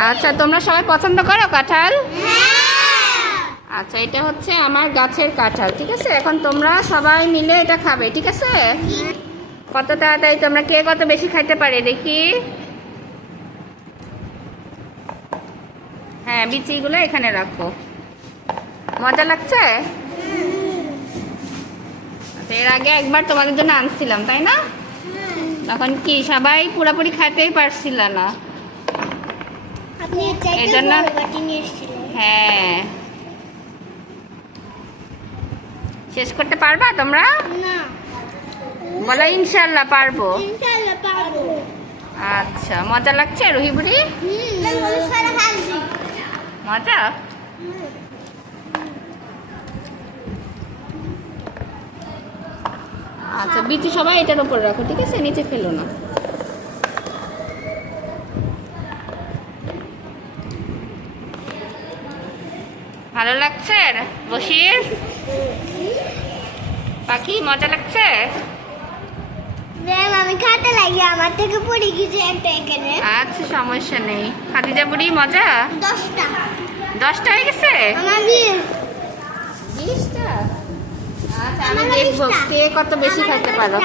আচ্ছা, তোমরা সবাই পছন্দ করো কাঁঠাল? আচ্ছা, এটা হচ্ছে আমার গাছের কাঁঠাল, ঠিক আছে? এখন তোমরা সবাই মিলে এটা খাবে, ঠিক আছে? কত তাড়াতাড়ি তোমরা কে কত বেশি খাইতে পারে দেখি। হ্যাঁ, বিচিগুলো এখানে রাখো। মজা লাগছে? আচ্ছা, এর আগে একবার তোমাদের জন্য আনছিলাম, তাই না? তখন কি সবাই পুরোপুরি খাইতেই পারছিল না, এই জন্য। হ্যাঁ, শেষ করতে পারবা তোমরা? বলো ইনশাল্লাহ পারবো। আচ্ছা, মজা লাগছে রুহি বুড়ি? মজা। আচ্ছা, বিচি সবাই এটার উপর রাখো, ঠিক আছে? নিচে ফেলো না। ভালো লাগছে বসির পাখি? মজা লাগছে? আমি খাতে লাগি, আমার থেকে পড়ে গেছে একটা এখানে। আচ্ছা, সমস্যা নেই। খাদিজা বুড়ি মজা? 10টা। 10টা হয়ে গেছে? আমার 20টা? আচ্ছা, আমি দেখবো কে কত বেশি খাইতে পারো।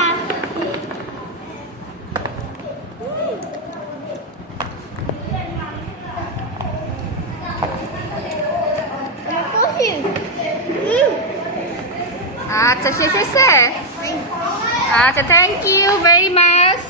আচ্ছা, শেষ হয়েছে? আচ্ছা, থ্যাংক ইউ ভেরি মাচ।